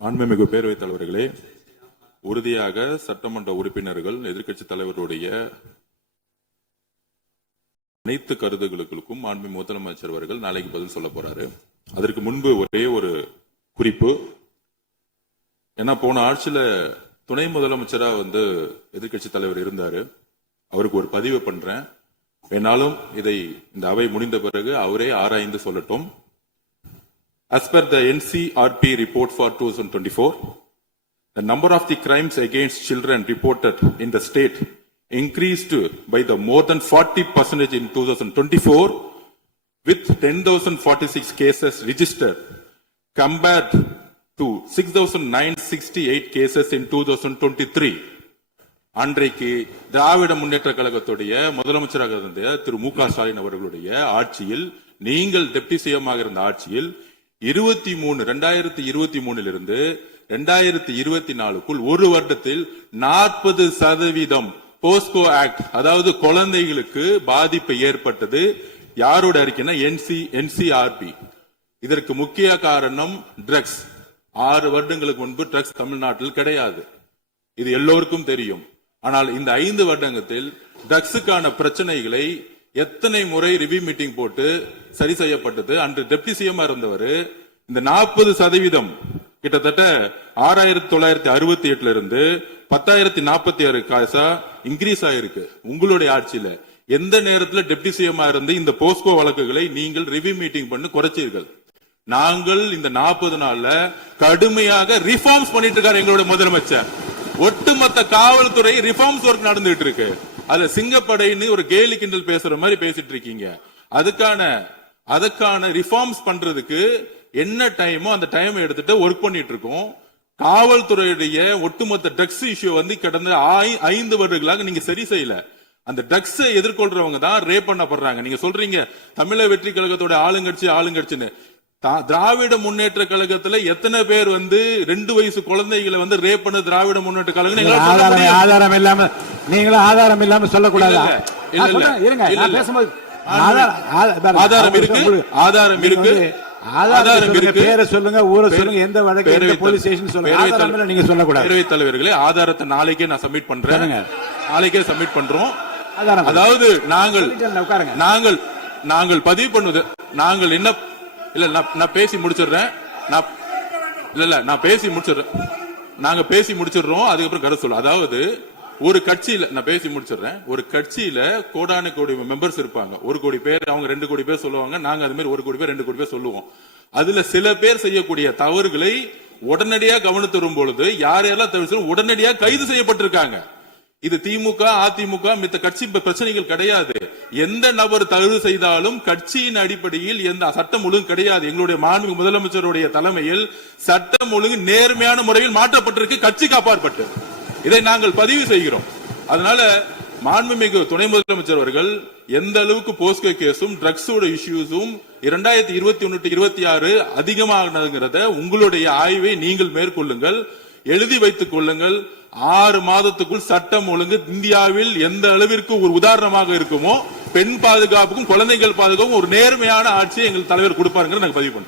மாண்புமிகு பேரவைத் தலைவர்களே, உறுதியாக சட்டமன்ற உறுப்பினர்கள் எதிர்க்கட்சித் தலைவருடைய அனைத்து கருத்துக்களுக்கும் மாண்புமிகு முதலமைச்சர் அவர்கள் நாளைக்கு பதில் சொல்ல போறாரு. அதற்கு முன்பு ஒரே ஒரு குறிப்பு. ஏன்னா போன ஆட்சியில துணை முதலமைச்சரா எதிர்க்கட்சி தலைவர் இருந்தாரு. அவருக்கு ஒரு பதிவு பண்றேன். வேணாலும் இதை இந்த அவை முடிந்த பிறகு அவரே ஆராய்ந்து சொல்லட்டும். As per the NCRP report for 2024, the number of the crimes against children reported in the state increased by the more than 40% in 2024, with 10,046 cases registered compared to 6,968 cases in 2023. அன்றைக்கு திராவிட முன்னேற்ற கழகத்துடைய முதலமைச்சராக இருந்த திரு மு க ஸ்டாலின் அவர்களுடைய ஆட்சியில், நீங்கள் டெப்டி சிஎம்மாக இருந்த ஆட்சியில் 2023 இருந்து 2024 ஒரு வருடத்தில் 40% போஸ்கோ ஆக்ட், அதாவது குழந்தைகளுக்கு பாதிப்பு ஏற்பட்டது. யாரோட அறிக்கைன்னா என்சிஆர்பி. இதற்கு முக்கிய காரணம் ட்ரக்ஸ். 6 வருடங்களுக்கு முன்பு ட்ரக்ஸ் தமிழ்நாட்டில் கிடையாது, இது எல்லோருக்கும் தெரியும். ஆனால் இந்த 5 வருடத்தில் ட்ரக்ஸுக்கான பிரச்சனைகளை எத்தனை முறை ரிவ்யூ மீட்டிங் போட்டு சரி செய்யப்பட்டது. அன்று டெப்டி சிஎம் இருந்தவர் இந்த 40% கிட்டத்தட்ட 6,968 இருந்து 10,046 காசா இன்கிரீஸ் ஆயிருக்கு. உங்களுடைய ஆட்சியில எந்த நேரத்தில் டெப்டி சிஎம் இருந்து இந்த போஸ்கோ வழக்குகளை நீங்கள் ரிவ்யூ மீட்டிங் பண்ணி குறைச்சீர்கள்? நாங்கள் இந்த 40 நாள்ல கடுமையாக ரிஃபார்ம்ஸ் பண்ணிட்டு இருக்காரு எங்களுடைய முதலமைச்சர். ஒட்டுமொத்த காவல்துறை ரிஃபார்ம்ஸ் ஒர்க் நடந்துட்டு இருக்கு. அது சிங்கப்படைன்னு ஒரு கேலி கிண்டல் பேசுற மாதிரி பேசிட்டு இருக்கீங்க. அதுக்கான ரிஃபார்ம்ஸ் பண்றதுக்கு என்ன டைமோ அந்த டைம் எடுத்துட்டு ஒர்க் பண்ணிட்டு இருக்கோம். காவல்துறையுடைய ஒட்டுமொத்த ட்ரக்ஸ் இஷ்யூ கடந்த 5 வருடங்களாக நீங்க சரி செய்யல. அந்த ட்ரக்ஸ் எதிர்கொள்றவங்க தான் ரேப் பண்ணப்படுறாங்க. நீங்க சொல்றீங்க தமிழக வெற்றி கழகத்தோட ஆளுங்கட்சின்னு. திராவிட முன்னேற்ற கழகத்துல எத்தனை பேர் 2 வயசு குழந்தைகளை ரேப் பண்ண திராவிட முன்னேற்ற கழகம் ஆதாரம் இல்லாம நீங்களும் ஆதாரம் இல்லாம சொல்லக்கூடாது. ஆதாரம் இருக்கு. பேரை சொல்லுங்க, ஊரை சொல்லுங்க, எந்த வழக்கு போலீஸ் ஸ்டேஷன் சொல்லுங்க. நீங்க சொல்லக்கூடாது. பேரவைத் தலைவர்களே, ஆதாரத்தை நாளைக்கே நான் சப்மிட் பண்றேன். நாளைக்கே சப்மிட் பண்றோம். அதாவது நாங்கள் பதிவு பண்ணுவது, நாங்கள் என்ன இல்ல நான் பேசி முடிச்சிடுறேன். நான் பேசி முடிச்சிடுறேன். நாங்க பேசி முடிச்சிடுறோம். அதுக்கப்புறம் கருத்து சொல்ல. அதாவது ஒரு கட்சியில நான் பேசி முடிச்சிடுறேன். ஒரு கட்சியில கோடான கோடி மெம்பர்ஸ் இருப்பாங்க. 1 கோடி பேர், அவங்க 2 கோடி பேர் சொல்லுவாங்க. நாங்க அது மாதிரி 1 கோடி பேர் 2 கோடி பேர் சொல்லுவோம். அதுல சில பேர் செய்யக்கூடிய தவறுகளை உடனடியாக கவனித்து வரும் பொழுது யார் யாரெல்லாம் தவறு உடனடியாக கைது செய்யப்பட்டிருக்காங்க. இது திமுக அதிமுக மித்த கட்சி பிரச்சனைகள் கிடையாது. எந்த நபர் தவறு செய்தாலும் கட்சியின் அடிப்படையில் எந்த சட்டம் ஒழுங்கு கிடையாது. எங்களுடைய மாண்புமிகு முதலமைச்சருடைய தலைமையில் சட்டம் ஒழுங்கு நேர்மையான முறையில் மாற்றப்பட்டிருக்கு, கட்சிக்கு அப்பாற்பட்டு. இதை நாங்கள் பதிவு செய்கிறோம். அதனால மாண்புமிகு துணை முதலமைச்சர் அவர்கள் எந்த அளவுக்கு போஸ்கோ கேஸும் ட்ரக்ஸோட இஷ்யூஸும் 2021-26 அதிகமாகிறத உங்களுடைய ஆய்வை நீங்கள் மேற்கொள்ளுங்கள், எழுதி வைத்துக் கொள்ளுங்கள். 6 மாதத்துக்குள் சட்டம் ஒழுங்கு இந்தியாவில் எந்த அளவிற்கு ஒரு உதாரணமாக இருக்குமோ, பெண் பாதுகாப்புக்கும் குழந்தைகள் பாதுகாப்புக்கும் ஒரு நேர்மையான ஆட்சியை எங்கள் தலைவர் கொடுப்பாருங்க நாங்கள் பதிவு பண்றோம்.